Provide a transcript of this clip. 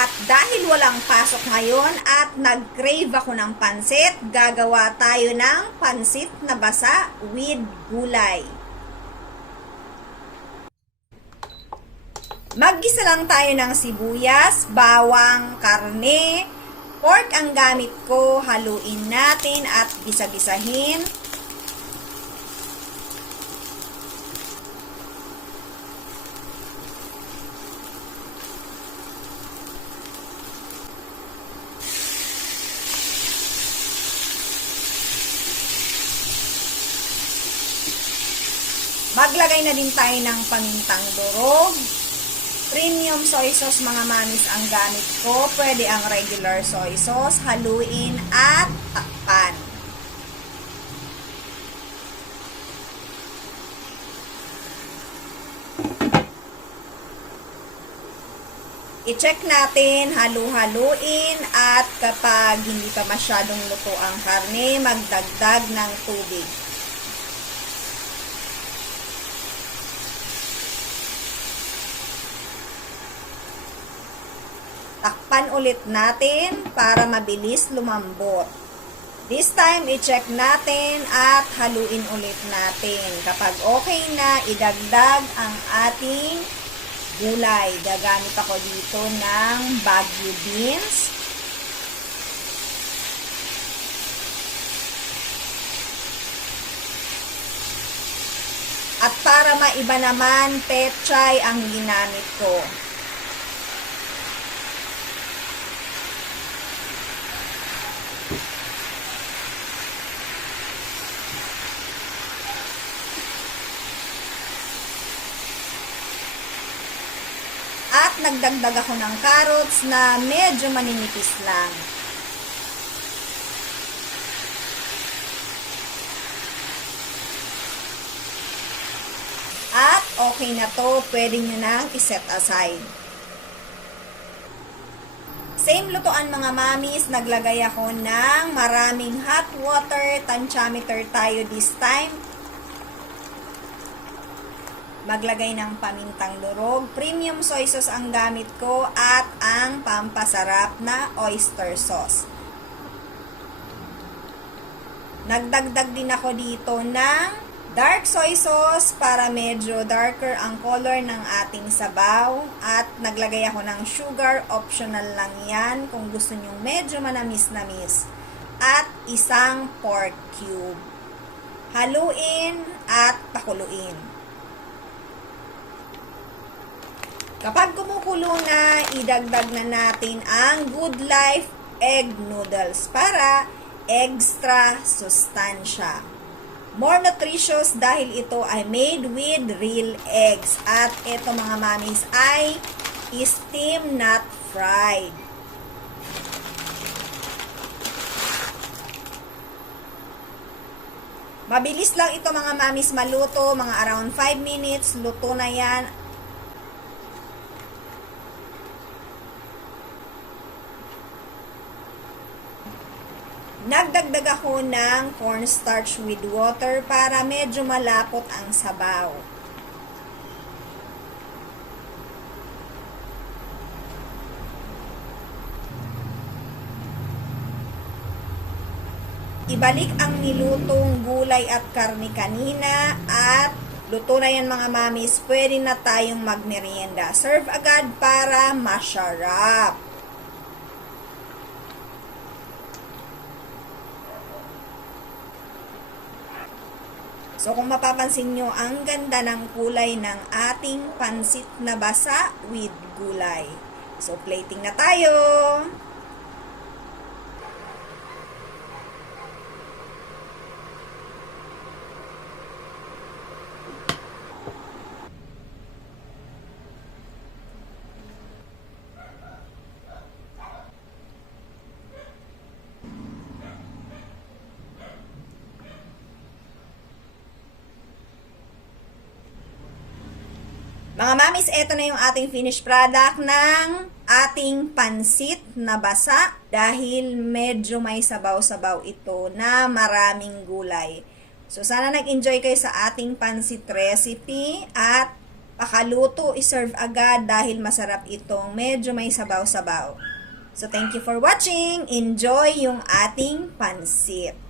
At dahil walang pasok ngayon at nag-crave ako ng pansit, gagawa tayo ng pansit na basa with gulay. Maggisa lang tayo ng sibuyas, bawang, karne, pork ang gamit ko, haluin natin at gisa-gisahin. Maglagay na din tayo ng pamintang durog. Premium soy sauce mga mamis ang gamit ko. Pwede ang regular soy sauce. Haluin at takpan. I-check natin, halu-haluin at kapag hindi pa masyadong luto ang karne, magdagdag ng tubig. Takpan ulit natin para mabilis lumambot. This time, i-check natin at haluin ulit natin. Kapag okay na, idagdag ang ating gulay. Gagamit ako dito ng Baguio beans. At para maiba naman, pechay ang ginamit ko. At nagdagdag ako ng carrots na medyo maninipis lang. At okay na to, pwede nyo nang iset aside. Same lutuan mga mamis, naglagay ako ng maraming hot water, tansyameter tayo this time. Maglagay ng pamintang durog, premium soy sauce ang gamit ko at ang pampasarap na oyster sauce. Nagdagdag din ako dito ng dark soy sauce para medyo darker ang color ng ating sabaw at naglagay ako ng sugar, optional lang yan kung gusto nyo medyo manamis-namis, at isang pork cube. Haluin at pakuluin. Kapag kumukulo na, idagdag na natin ang Good Life egg noodles para extra sustansya. More nutritious dahil ito ay made with real eggs. At ito mga mamis ay steam not fried. Mabilis lang ito mga mamis maluto, mga around 5 minutes, luto na yan. Nagdagdag ako ng cornstarch with water para medyo malapot ang sabaw. Ibalik ang nilutong gulay at karne kanina at luto na yan mga mamis. Pwede na tayong magmerienda. Serve agad para masarap. So kung mapapansin nyo, ang ganda ng kulay ng ating pansit na basa with gulay. So plating na tayo! Mga mamis, eto na yung ating finished product ng ating pansit na basa dahil medyo may sabaw-sabaw ito na maraming gulay. So, sana nag-enjoy kayo sa ating pansit recipe at pakaluto, iserve agad dahil masarap itong medyo may sabaw-sabaw. So, thank you for watching. Enjoy yung ating pansit.